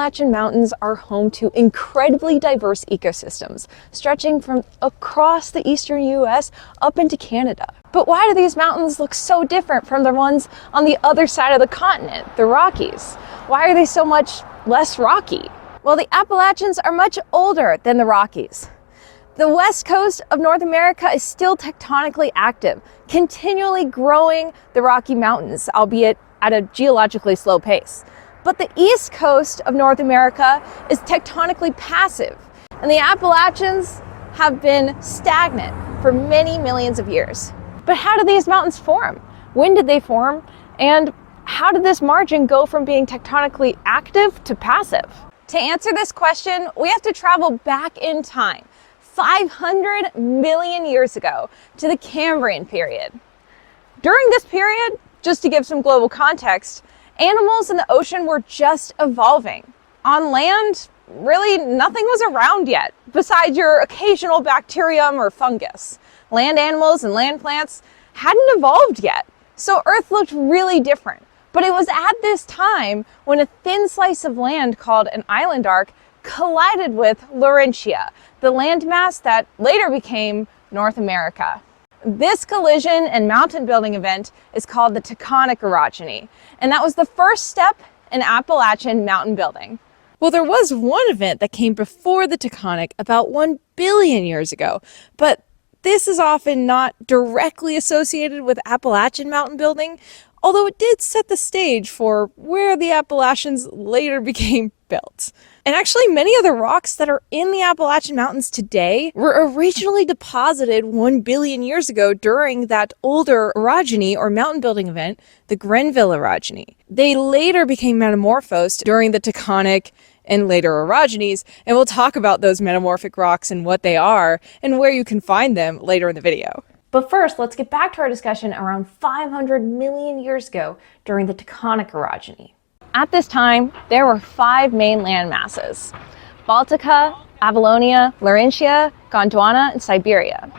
Appalachian Mountains are home to incredibly diverse ecosystems, stretching from across the eastern US up into Canada. But why do these mountains look so different from the ones on the other side of the continent, the Rockies? Why are they so much less rocky? Well, the Appalachians are much older than the Rockies. The west coast of North America is still tectonically active, continually growing the Rocky Mountains, albeit at a geologically slow pace. But the east coast of North America is tectonically passive, and the Appalachians have been stagnant for many millions of years. But how did these mountains form? When did they form? And how did this margin go from being tectonically active to passive? To answer this question, we have to travel back in time, 500 million years ago, to the Cambrian period. During this period, just to give some global context, animals in the ocean were just evolving. On land, really nothing was around yet, besides your occasional bacterium or fungus. Land animals and land plants hadn't evolved yet, so Earth looked really different. But it was at this time when a thin slice of land called an island arc collided with Laurentia, the landmass that later became North America. This collision and mountain building event is called the tectonic orogeny, and that was the first step in Appalachian mountain building. Well, there was one event that came before the tectonic about 1 billion years ago, but this is often not directly associated with Appalachian mountain building, although it did set the stage for where the Appalachians later became built. And actually, many of the rocks that are in the Appalachian Mountains today were originally deposited 1 billion years ago during that older orogeny or mountain building event, the Grenville orogeny. They later became metamorphosed during the tectonic and later orogenies, and we'll talk about those metamorphic rocks and what they are and where you can find them later in the video. But first, let's get back to our discussion around 500 million years ago during the tectonic orogeny. At this time, there were 5 main land masses: Baltica, Avalonia, Laurentia, Gondwana, and Siberia.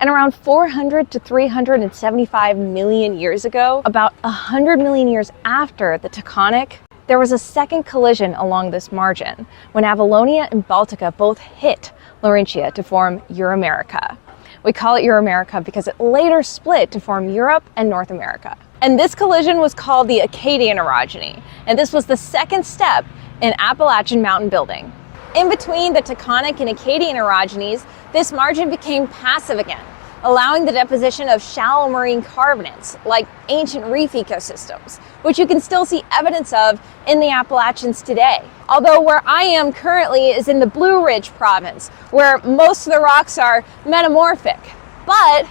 And around 400 to 375 million years ago, about 100 million years after the tectonic, there was a second collision along this margin when Avalonia and Baltica both hit Laurentia to form Euramerica. We call it Euramerica because it later split to form Europe and North America. And this collision was called the Acadian orogeny, and this was the second step in Appalachian mountain building. In between the tectonic and Acadian orogenies, this margin became passive again, allowing the deposition of shallow marine carbonates like ancient reef ecosystems, which you can still see evidence of in the Appalachians today. Although where I am currently is in the Blue Ridge province, where most of the rocks are metamorphic. But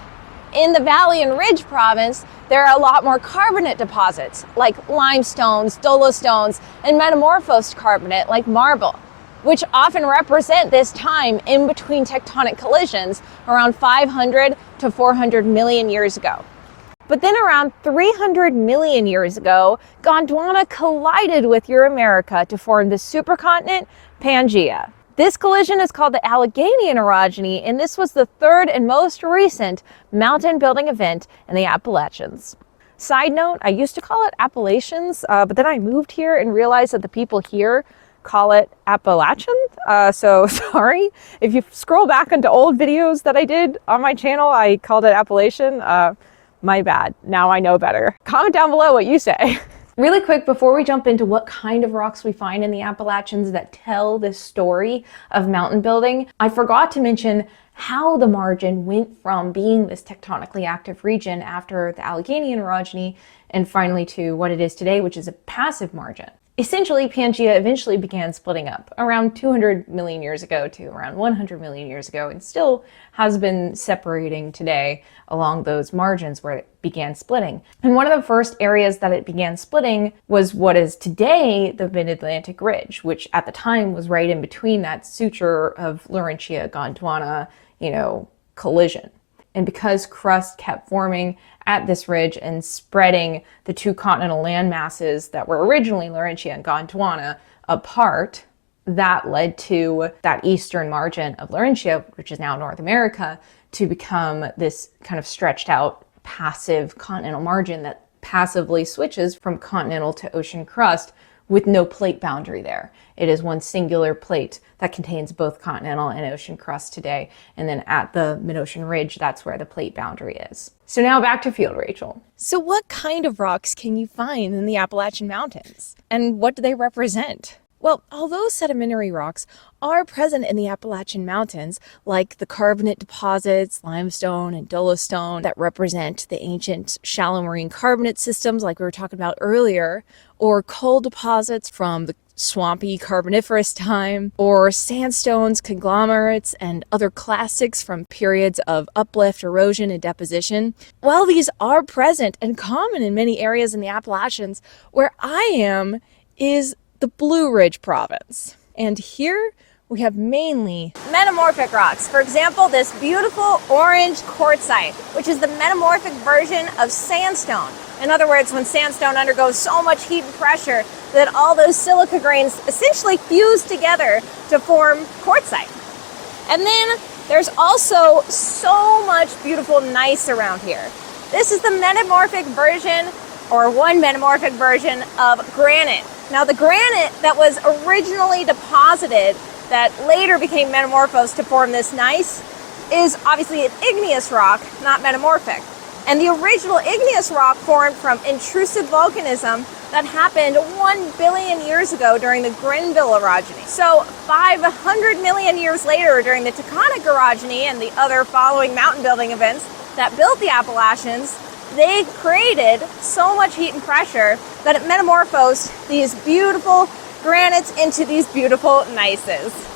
in the Valley and Ridge province, there are a lot more carbonate deposits like limestones, dolostones, and metamorphosed carbonate like marble, which often represent this time in between tectonic collisions around 500 to 400 million years ago. But then around 300 million years ago, Gondwana collided with Euramerica to form the supercontinent Pangaea. This collision is called the Alleghenian orogeny, and this was the third and most recent mountain building event in the Appalachians. Side note, I used to call it Appalachians, but then I moved here and realized that the people here call it Appalachian, so sorry. If you scroll back into old videos that I did on my channel, I called it Appalachian. My bad. Now I know better. Comment down below what you say. Really quick, before we jump into what kind of rocks we find in the Appalachians that tell this story of mountain building, I forgot to mention how the margin went from being this tectonically active region after the Alleghenian orogeny and finally to what it is today, which is a passive margin. Essentially, Pangaea eventually began splitting up around 200 million years ago to around 100 million years ago, and still has been separating today along those margins where it began splitting. And one of the first areas that it began splitting was what is today the Mid-Atlantic Ridge, which at the time was right in between that suture of Laurentia-Gondwana, collision. And because crust kept forming at this ridge and spreading the two continental land masses that were originally Laurentia and Gondwana apart, that led to that eastern margin of Laurentia, which is now North America, to become this kind of stretched out passive continental margin that passively switches from continental to ocean crust with no plate boundary there. It is one singular plate that contains both continental and ocean crust today. And then at the mid-ocean ridge, that's where the plate boundary is. So now back to field, Rachel. So what kind of rocks can you find in the Appalachian Mountains? And what do they represent? Well, although sedimentary rocks are present in the Appalachian Mountains, like the carbonate deposits, limestone and dolostone that represent the ancient shallow marine carbonate systems like we were talking about earlier, or coal deposits from the swampy Carboniferous time, or sandstones, conglomerates, and other clastics from periods of uplift, erosion, and deposition. While these are present and common in many areas in the Appalachians, where I am is the Blue Ridge province. And here we have mainly metamorphic rocks. For example, this beautiful orange quartzite, which is the metamorphic version of sandstone. In other words, when sandstone undergoes so much heat and pressure that all those silica grains essentially fuse together to form quartzite. And then there's also so much beautiful gneiss around here. This is the metamorphic version, or one metamorphic version, of granite. Now, the granite that was originally deposited that later became metamorphosed to form this gneiss is obviously an igneous rock, not metamorphic. And the original igneous rock formed from intrusive volcanism that happened 1 billion years ago during the Grenville orogeny. So 500 million years later, during the Taconic orogeny and the other following mountain building events that built the Appalachians, they created so much heat and pressure that it metamorphosed these beautiful granites into these beautiful gneisses.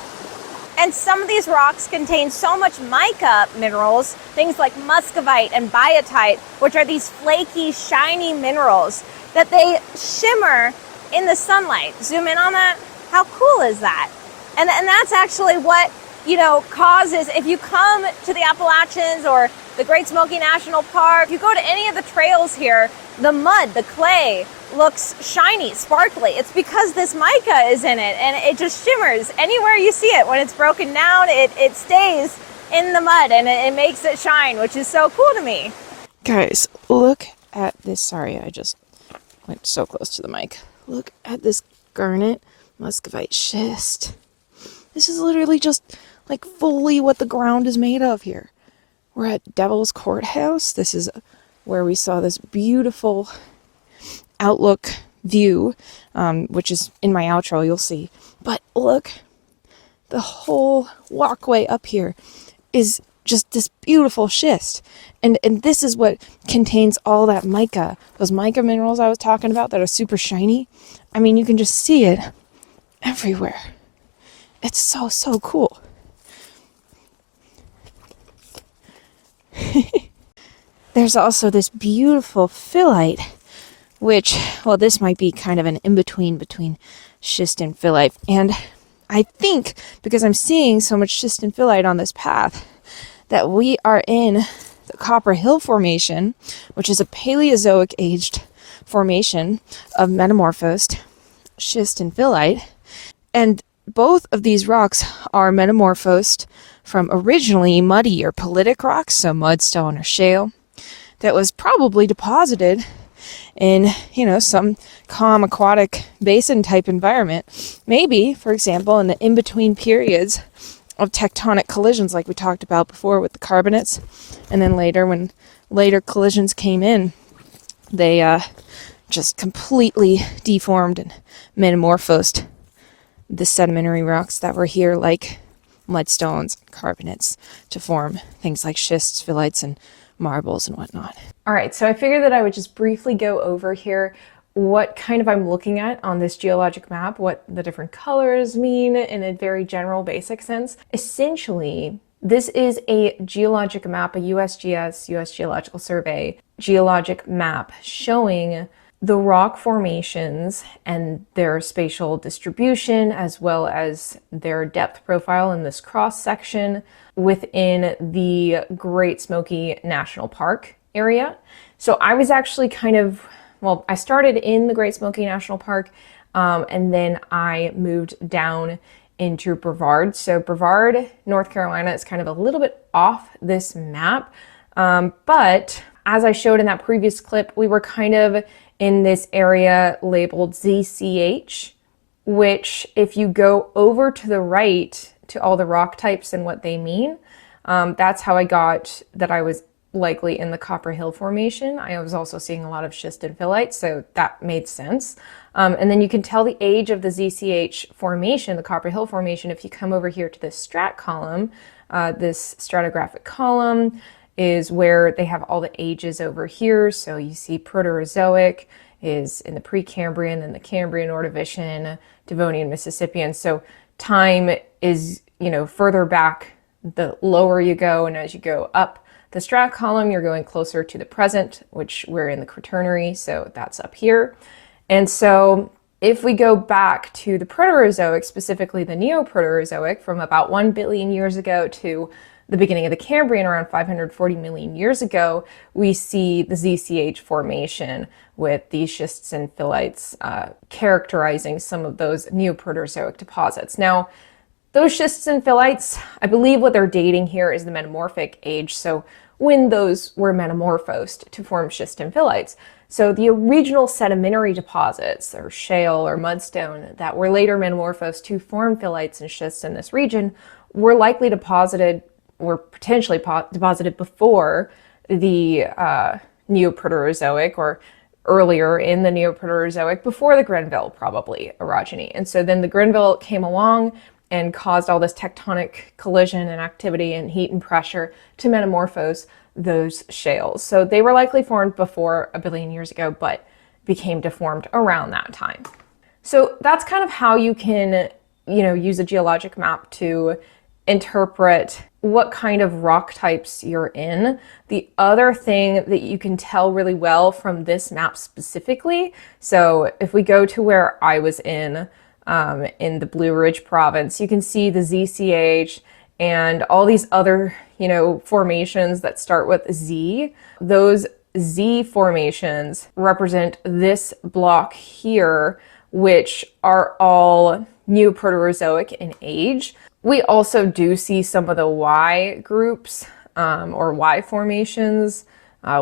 And some of these rocks contain so much mica minerals, things like muscovite and biotite, which are these flaky, shiny minerals, that they shimmer in the sunlight. Zoom in on that. How cool is that? And that's actually what, causes, if you come to the Appalachians or the Great Smoky National Park, if you go to any of the trails here, the mud, the clay looks shiny, sparkly. It's because this mica is in it and it just shimmers. Anywhere you see it, when it's broken down, it stays in the mud and it makes it shine, which is so cool to me. Guys, look at this. Sorry, I just went so close to the mic. Look at this garnet muscovite schist. This is literally just like fully what the ground is made of here. We're at Devil's Courthouse. This is where we saw this beautiful outlook view, which is in my outro, you'll see. But look, the whole walkway up here is just this beautiful schist. And this is what contains all that mica, those mica minerals I was talking about that are super shiny. I mean, you can just see it everywhere. It's so, so cool. There's also this beautiful phyllite, which, well, this might be kind of an in-between between schist and phyllite. And I think, because I'm seeing so much schist and phyllite on this path, that we are in the Copper Hill Formation, which is a Paleozoic-aged formation of metamorphosed schist and phyllite. And both of these rocks are metamorphosed from originally muddy or pelitic rocks, so mudstone or shale, that was probably deposited in, some calm aquatic basin type environment. Maybe, for example, in the in-between periods of tectonic collisions like we talked about before with the carbonates. And then later, when later collisions came in, they just completely deformed and metamorphosed the sedimentary rocks that were here, like mudstones, carbonates, to form things like schists, phyllites, and marbles and whatnot. All right, so I figured that I would just briefly go over here what kind of I'm looking at on this geologic map, what the different colors mean in a very general basic sense. Essentially, this is a geologic map, a USGS, US Geological Survey, geologic map showing the rock formations and their spatial distribution, as well as their depth profile in this cross section within the Great Smoky National Park area. So I was actually I started in the Great Smoky National Park, and then I moved down into Brevard. So Brevard, North Carolina is kind of a little bit off this map, but as I showed in that previous clip, we were kind of in this area labeled ZCH, which if you go over to the right to all the rock types and what they mean, that's how I got that I was likely in the Copper Hill Formation. I was also seeing a lot of schist and phyllites, so that made sense. And then you can tell the age of the ZCH formation, the Copper Hill Formation, if you come over here to this strat column. This stratigraphic column is where they have all the ages over here. So you see Proterozoic is in the Precambrian, then the Cambrian, Ordovician, Devonian, Mississippian. So time is, further back the lower you go, and as you go up the strat column, you're going closer to the present, which we're in the Quaternary, so that's up here. And so if we go back to the Proterozoic, specifically the Neoproterozoic, from about 1 billion years ago to the beginning of the Cambrian, around 540 million years ago, we see the ZCH formation with these schists and phyllites characterizing some of those Neoproterozoic deposits. Now, those schists and phyllites, I believe what they're dating here is the metamorphic age, so when those were metamorphosed to form schist and phyllites. So the original sedimentary deposits, or shale or mudstone, that were later metamorphosed to form phyllites and schists in this region were likely deposited, or potentially deposited before the Neoproterozoic, or earlier in the Neoproterozoic, before the Grenville probably orogeny. And so then the Grenville came along and caused all this tectonic collision and activity and heat and pressure to metamorphose those shales. So they were likely formed before 1 billion years ago, but became deformed around that time. So that's kind of how you can, use a geologic map to interpret what kind of rock types you're in. The other thing that you can tell really well from this map specifically, so if we go to where I was in the Blue Ridge province, you can see the ZCH and all these other, formations that start with Z. Those Z formations represent this block here, which are all Neoproterozoic in age. We also do see some of the Y groups, or Y formations,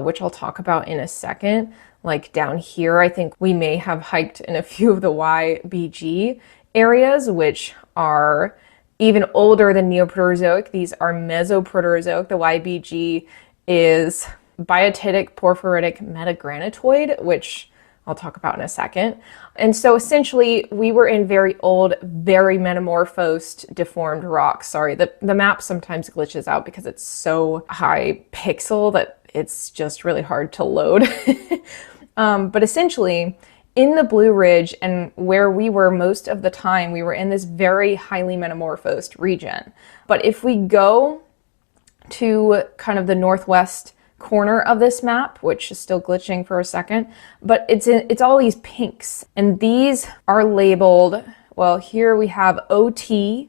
which I'll talk about in a second. Like down here, I think we may have hiked in a few of the YBG areas, which are even older than Neoproterozoic. These are Mesoproterozoic. The YBG is Biatitic Porphyritic Metagranitoid, which I'll talk about in a second. And so essentially, we were in very old, very metamorphosed, deformed rocks. Sorry, the map sometimes glitches out because it's so high pixel that it's just really hard to load. But essentially, in the Blue Ridge and where we were most of the time, we were in this very highly metamorphosed region. But if we go to kind of the northwest corner of this map, which is still glitching for a second, but it's all these pinks. And these are labeled, well, here we have OT,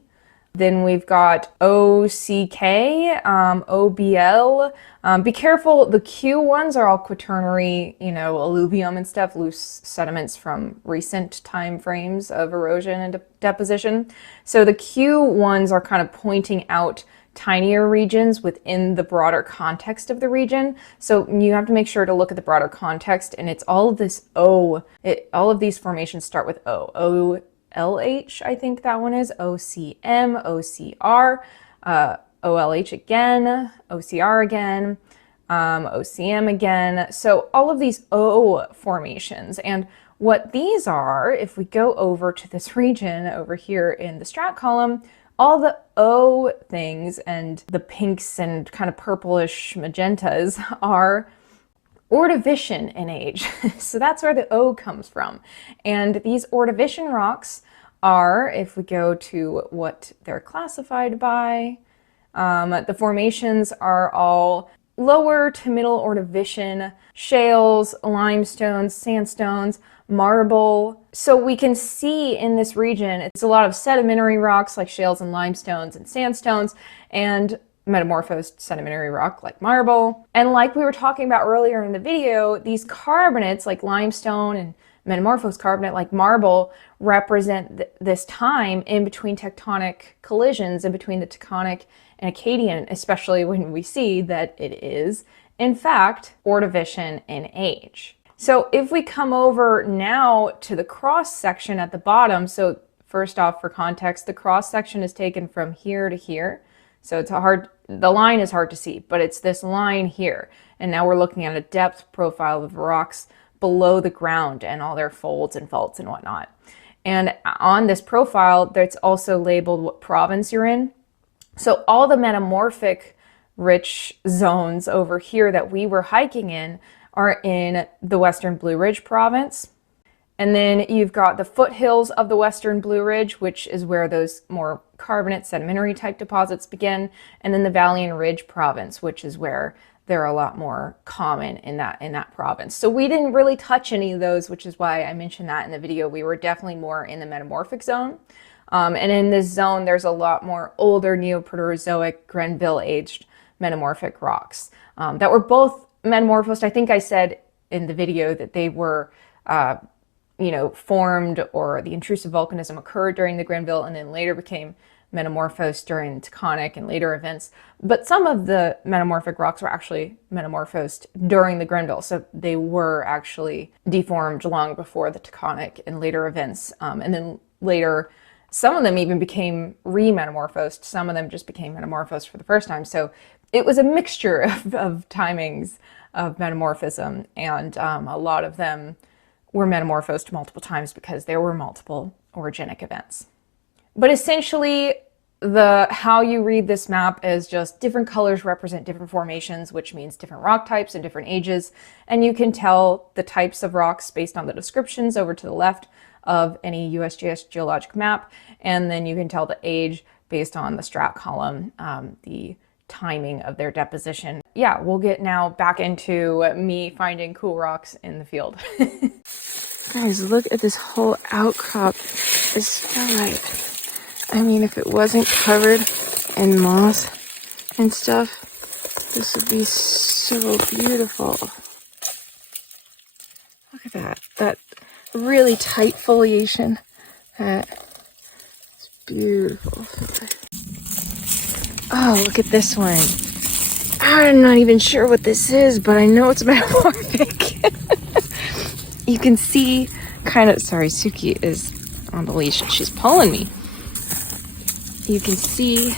then we've got OCK, OBL. Be careful, the Q ones are all quaternary, alluvium and stuff, loose sediments from recent time frames of erosion and deposition. So the Q ones are kind of pointing out tinier regions within the broader context of the region. So you have to make sure to look at the broader context, and it's all of this O. All of these formations start with O. OLH, I think that one is, OCM, OCR, OLH again, OCR again, OCM again. So all of these O formations. And what these are, if we go over to this region over here in the strat column, all the O things and the pinks and kind of purplish magentas are Ordovician in age. So that's where the O comes from. And these Ordovician rocks are, if we go to what they're classified by, the formations are all lower to middle Ordovician, shales, limestones, sandstones, marble. So we can see in this region, it's a lot of sedimentary rocks like shales and limestones and sandstones, and metamorphosed sedimentary rock like marble. And like we were talking about earlier in the video, these carbonates like limestone and metamorphosed carbonate like marble represent this time in between tectonic collisions, in between the Taconic and Akkadian, especially when we see that it is, in fact, Ordovician in age. So if we come over now to the cross section at the bottom, so first off, for context, the cross section is taken from here to here. So the line is hard to see, but it's this line here. And now we're looking at a depth profile of rocks below the ground and all their folds and faults and whatnot. And on this profile, that's also labeled what province you're in. So all the metamorphic rich zones over here that we were hiking in are in the Western Blue Ridge province. And then you've got the foothills of the Western Blue Ridge, which is where those more carbonate sedimentary type deposits begin. And then the Valley and Ridge province, which is where they're a lot more common in that province. So we didn't really touch any of those, which is why I mentioned that in the video. We were definitely more in the metamorphic zone. And in this zone, there's a lot more older Neoproterozoic Grenville-aged metamorphic rocks that were both metamorphosed. I think I said in the video that they were formed, or the intrusive volcanism occurred during the Grenville and then later became metamorphosed during tectonic and later events. But some of the metamorphic rocks were actually metamorphosed during the Grenville. So they were actually deformed long before the tectonic and later events. And then later, some of them even became re-metamorphosed. Some of them just became metamorphosed for the first time. So it was a mixture of timings of metamorphism, and a lot of them were metamorphosed multiple times because there were multiple orogenic events. But essentially, how you read this map is just different colors represent different formations, which means different rock types and different ages. And you can tell the types of rocks based on the descriptions over to the left of any USGS geologic map. And then you can tell the age based on the strat column, the timing of their deposition. Yeah, we'll get now back into me finding cool rocks in the field. Guys, look at this whole outcrop. It's like, I mean, if it wasn't covered in moss and stuff, this would be so beautiful. Look at that. That really tight foliation. It's beautiful. Oh, look at this one. I'm not even sure what this is, but I know it's metamorphic. You can see sorry, Suki is on the leash and she's pulling me. You can see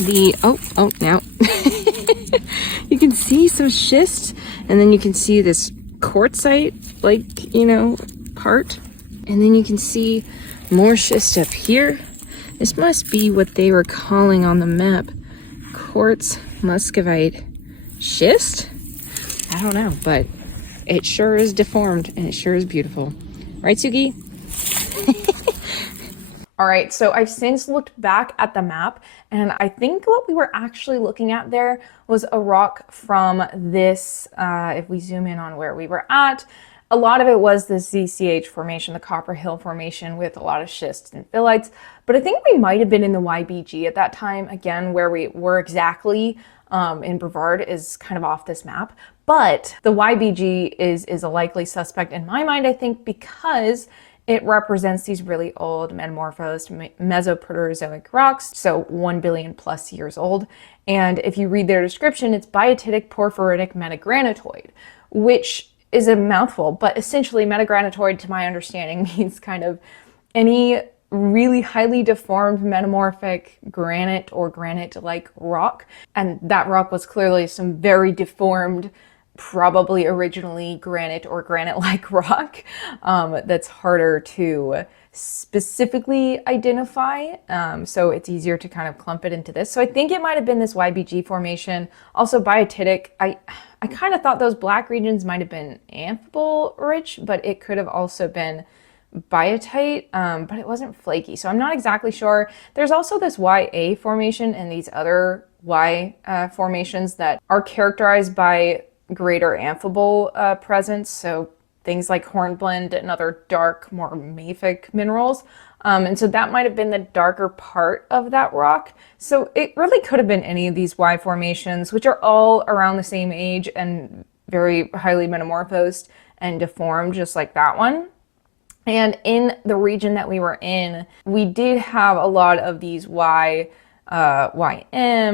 now. You can see some schist, and then you can see this quartzite, part. And then you can see more schist up here. This must be what they were calling on the map quartz muscovite schist. I don't know, but it sure is deformed and it sure is beautiful. Right, Sugi? All right, so I've since looked back at the map, and I think what we were actually looking at there was a rock from this, if we zoom in on where we were at, a lot of it was the ZCH formation, the Copper Hill formation, with a lot of schists and phyllites. But I think we might have been in the YBG at that time. Again, where we were exactly in Brevard is kind of off this map. But the YBG is a likely suspect in my mind, I think, because it represents these really old metamorphosed Mesoproterozoic rocks, so 1 billion plus years old. And if you read their description, it's biatitic porphyritic metagranitoid, which is a mouthful, but essentially metagranitoid, to my understanding, means kind of any really highly deformed metamorphic granite or granite-like rock. And that rock was clearly some very deformed, probably originally granite or granite-like rock that's harder to specifically identify. So it's easier to kind of clump it into this. So I think it might have been this YBG formation. Also biatitic. I kind of thought those black regions might have been amphibole rich, but it could have also been biotite, but it wasn't flaky. So I'm not exactly sure. There's also this YA formation and these other Y formations that are characterized by greater amphibole presence. So things like hornblende and other dark, more mafic minerals. And so that might have been the darker part of that rock. So it really could have been any of these Y formations, which are all around the same age and very highly metamorphosed and deformed, just like that one. And in the region that we were in, we did have a lot of these YM,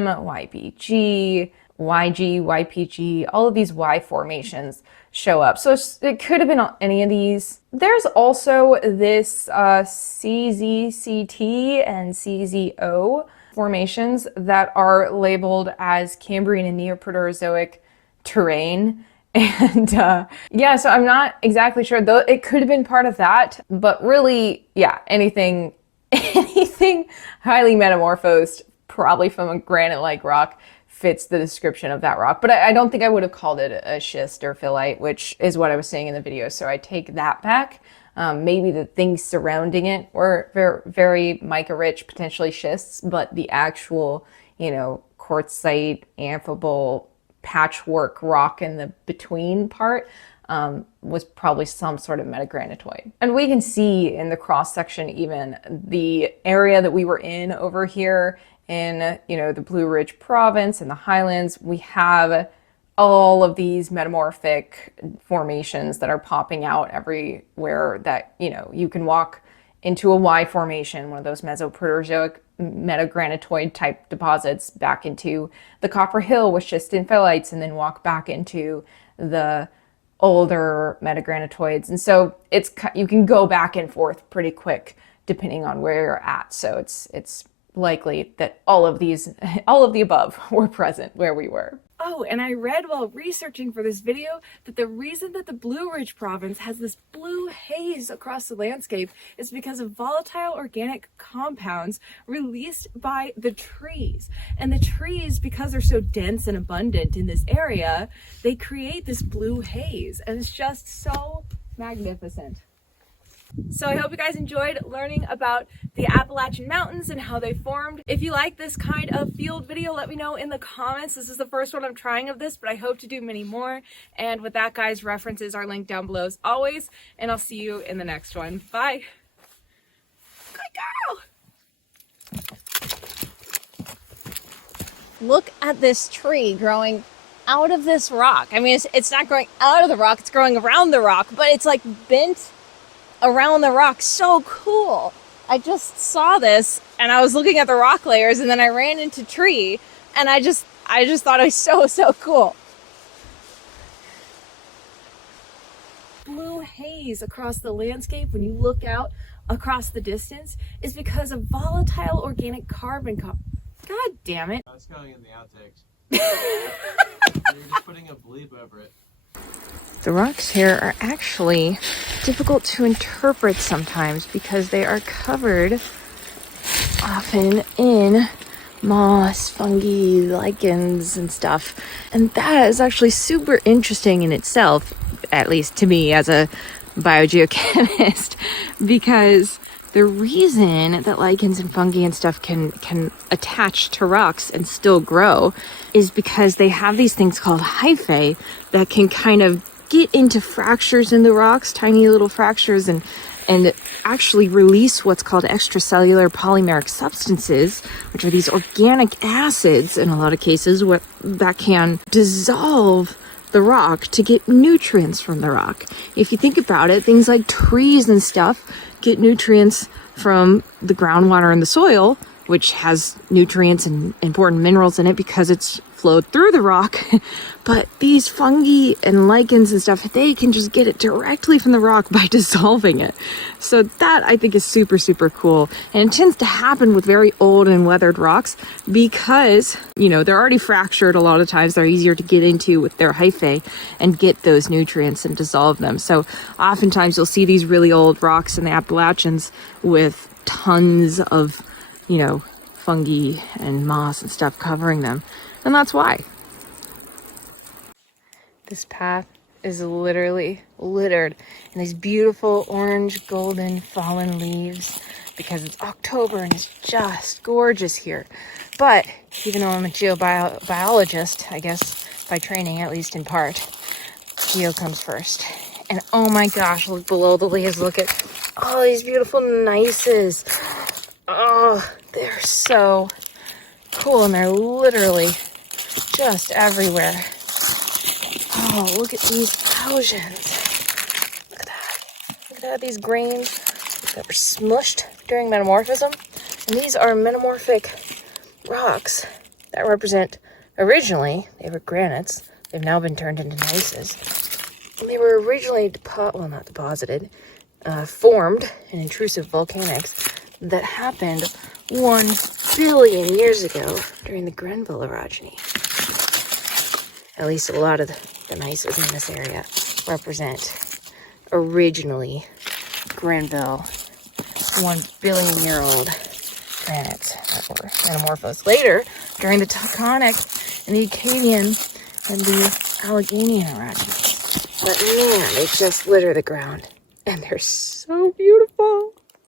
YBG, YG, YPG, all of these Y formations show up. So it could have been any of these. There's also this CZCT and CZO formations that are labeled as Cambrian and Neoproterozoic terrain. And yeah, so I'm not exactly sure, though it could have been part of that, but really, yeah, anything highly metamorphosed, probably from a granite-like rock, fits the description of that rock. But I don't think I would have called it a schist or phyllite, which is what I was saying in the video, so I take that back. Maybe the things surrounding it were very, very mica-rich, potentially schists, but the actual, you know, quartzite, amphibole, patchwork rock in the between part was probably some sort of metagranitoid. And we can see in the cross section even the area that we were in over here in, you know, the Blue Ridge province and the highlands. We have all of these metamorphic formations that are popping out everywhere that, you know, you can walk into a Y formation, one of those Mesoproterozoic metagranitoid type deposits, back into the Copper Hill with schist and phyllites, and then walk back into the older metagranitoids. And so you can go back and forth pretty quick depending on where you're at. So it's likely that all of the above were present where we were. Oh, and I read while researching for this video that the reason that the Blue Ridge province has this blue haze across the landscape is because of volatile organic compounds released by the trees. And the trees, because they're so dense and abundant in this area, they create this blue haze, and it's just so magnificent. So I hope you guys enjoyed learning about the Appalachian Mountains and how they formed. If you like this kind of field video, let me know in the comments. This is the first one I'm trying of this, but I hope to do many more. And with that, guys, references are linked down below as always, and I'll see you in the next one. Bye. Good girl. Look at this tree growing out of this rock. I mean, it's not growing out of the rock, it's growing around the rock, but it's like bent around the rock. So cool. I just saw this and I was looking at the rock layers, and then I ran into tree, and I just thought it was so cool. Blue haze across the landscape when you look out across the distance is because of volatile organic carbon. God damn it. That's going in the outtakes. You're just putting a bleep over it. The rocks here are actually difficult to interpret sometimes because they are covered often in moss, fungi, lichens, and stuff. And that is actually super interesting in itself, at least to me as a biogeochemist, because the reason that lichens and fungi and stuff can attach to rocks and still grow is because they have these things called hyphae that can kind of get into fractures in the rocks, tiny little fractures, and actually release what's called extracellular polymeric substances, which are these organic acids in a lot of cases that can dissolve the rock to get nutrients from the rock. If you think about it, things like trees and stuff get nutrients from the groundwater in the soil, which has nutrients and important minerals in it because it's flowed through the rock. But these fungi and lichens and stuff, they can just get it directly from the rock by dissolving it. So that, I think, is super cool. And it tends to happen with very old and weathered rocks because, you know, they're already fractured a lot of times. They're easier to get into with their hyphae and get those nutrients and dissolve them. So oftentimes you'll see these really old rocks in the Appalachians with tons of, you know, fungi and moss and stuff covering them. And that's why. This path is literally littered in these beautiful orange, golden, fallen leaves because it's October and it's just gorgeous here. But even though I'm a geobiologist, I guess by training, at least in part, geo comes first. And oh my gosh, look below the leaves. Look at all these beautiful gneisses. Oh, they're so cool, and they're literally just everywhere. Oh, look at these Ausians. Look at that. Look at that, these grains that were smushed during metamorphism. And these are metamorphic rocks that represent Originally, they were granites. They've now been turned into gneisses. And they were originally formed in intrusive volcanics that happened 1 billion years ago during the Grenville orogeny. At least a lot of the gneisses in this area represent originally Grenville 1 billion year old granites that were metamorphosed later during the Taconic and the Acadian and the Alleghenian orogenies. But man, they just litter the ground. And they're so beautiful.